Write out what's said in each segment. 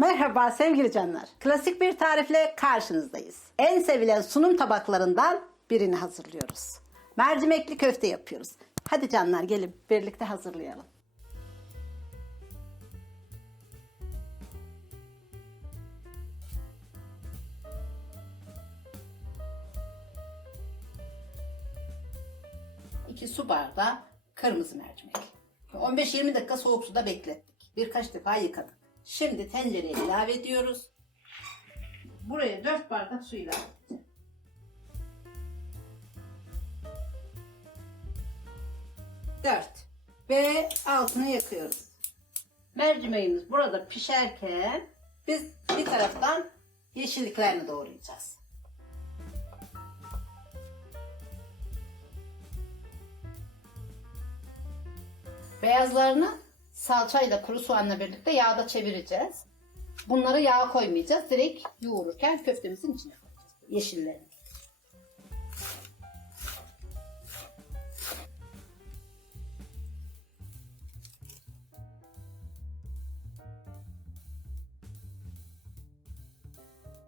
Merhaba sevgili canlar. Klasik bir tarifle karşınızdayız. En sevilen sunum tabaklarından birini hazırlıyoruz. Mercimekli köfte yapıyoruz. Hadi canlar gelin birlikte hazırlayalım. İki su bardağı kırmızı mercimek. 15-20 dakika soğuk suda beklettik. Birkaç defa yıkadık. Şimdi tencereye ilave ediyoruz. Buraya 4 bardak su ilave edeceğim. Dört. Ve altını yakıyoruz. Mercimeğimiz burada pişerken biz bir taraftan yeşilliklerini doğrayacağız. Beyazlarını salçayla kuru soğanla birlikte yağda çevireceğiz. Bunları yağa koymayacağız. Direkt yoğururken köftemizin içine koyacağız. Yeşillerini.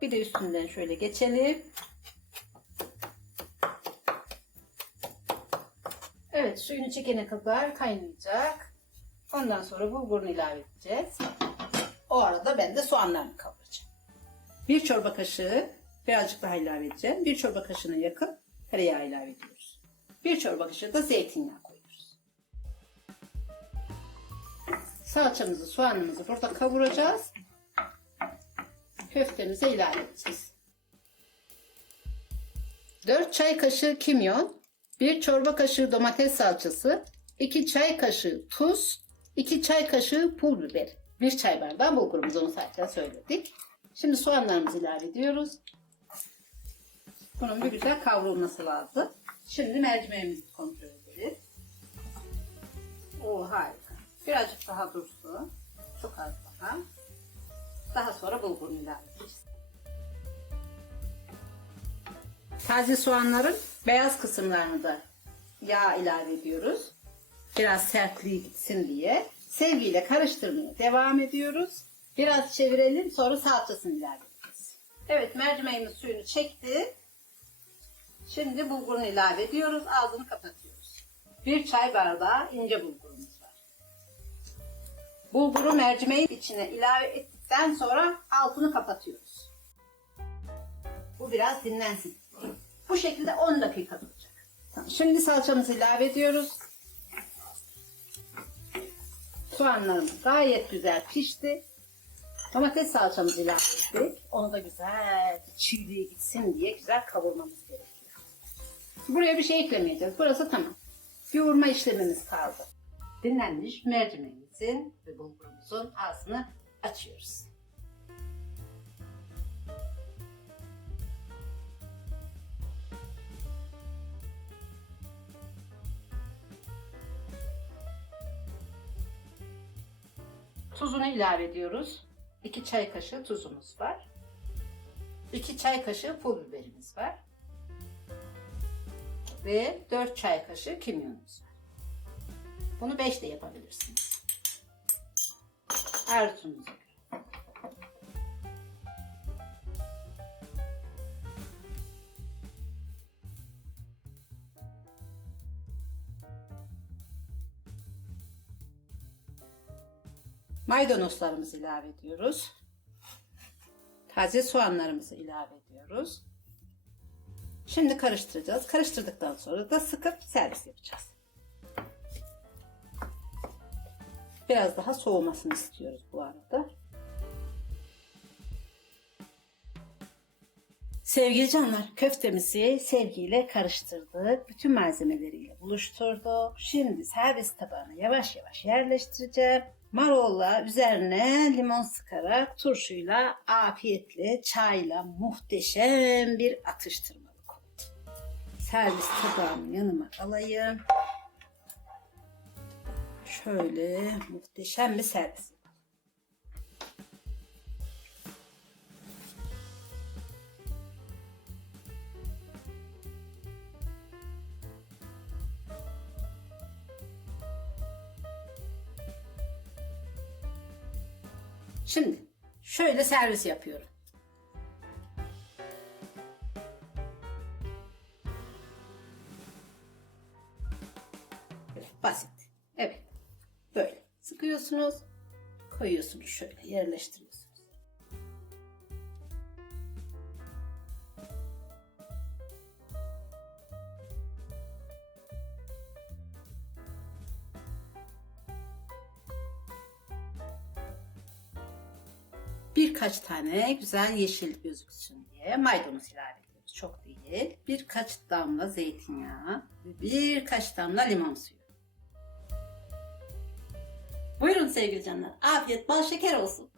Bir de üstünden şöyle geçelim. Evet suyunu çekene kadar kaynayacak. Ondan sonra bulgurunu ilave edeceğiz. O arada ben de soğanlarını kavuracağım. Bir çorba kaşığı birazcık daha ilave edeceğim. Bir çorba kaşığına yakın tereyağı ilave ediyoruz. Bir çorba kaşığı da zeytinyağı koyuyoruz. Salçamızı, soğanımızı burada kavuracağız. Köftemize ilave edeceğiz. 4 çay kaşığı kimyon, 1 çorba kaşığı domates salçası, 2 çay kaşığı tuz, 2 çay kaşığı pul biber, 1 çay bardağı bulgurumuz onu zaten söyledik. Şimdi soğanlarımızı ilave ediyoruz. Bunun bir güzel kavrulması lazım. Şimdi mercimeğimizi kontrol edelim. Oo harika. Birazcık daha dursun. Çok az daha. Daha sonra bulgurunu ilave edeceğiz. Taze soğanların beyaz kısımlarını da yağ ilave ediyoruz. Biraz sertliği gitsin diye. Sevgiyle karıştırmaya devam ediyoruz. Biraz çevirelim sonra salçasını ilave edeceğiz. Evet mercimeğimiz suyunu çekti. Şimdi bulgurunu ilave ediyoruz. Ağzını kapatıyoruz. Bir çay bardağı ince bulgurumuz var. Bulguru mercimeğin içine ilave ettikten sonra altını kapatıyoruz. Bu biraz dinlensin. Bu şekilde 10 dakika duracak. Şimdi salçamızı ilave ediyoruz. Soğanlarımız gayet güzel pişti. Domates salçamızı ilave ettik. Onu da güzel çiğliği gitsin diye güzel kavurmamız gerekiyor. Buraya bir şey eklemeyeceğiz. Burası tamam. Yoğurma işlemimiz kaldı. Dinlenmiş mercimeğimizin ve bulgurumuzun ağzını açıyoruz. Tuzunu ilave ediyoruz. 2 çay kaşığı tuzumuz var. 2 çay kaşığı pul biberimiz var. Ve 4 çay kaşığı kimyonumuz var. Bunu 5 de yapabilirsiniz. Arzunuza Maydanozlarımızı ilave ediyoruz. Taze soğanlarımızı ilave ediyoruz. Şimdi karıştıracağız. Karıştırdıktan sonra da sıkıp servis yapacağız. Biraz daha soğumasını istiyoruz bu arada. Sevgili canlar, köftemizi sevgiyle karıştırdık. Bütün malzemeleriyle buluşturduk. Şimdi servis tabağına yavaş yavaş yerleştireceğim. Marolla üzerine limon sıkarak turşuyla afiyetle çayla muhteşem bir atıştırmalık. Servis tabağımı yanıma alayım. Şöyle muhteşem bir servis. Şimdi Şöyle servis yapıyorum. Basit. Evet. Böyle sıkıyorsunuz. Koyuyorsunuz şöyle yerleştiriyorsunuz. Birkaç tane güzel yeşil gözüksün diye maydanoz ilave ediyoruz. Çok değil. Birkaç damla zeytinyağı ve birkaç damla limon suyu. Buyurun sevgili canlar. Afiyet bal şeker olsun.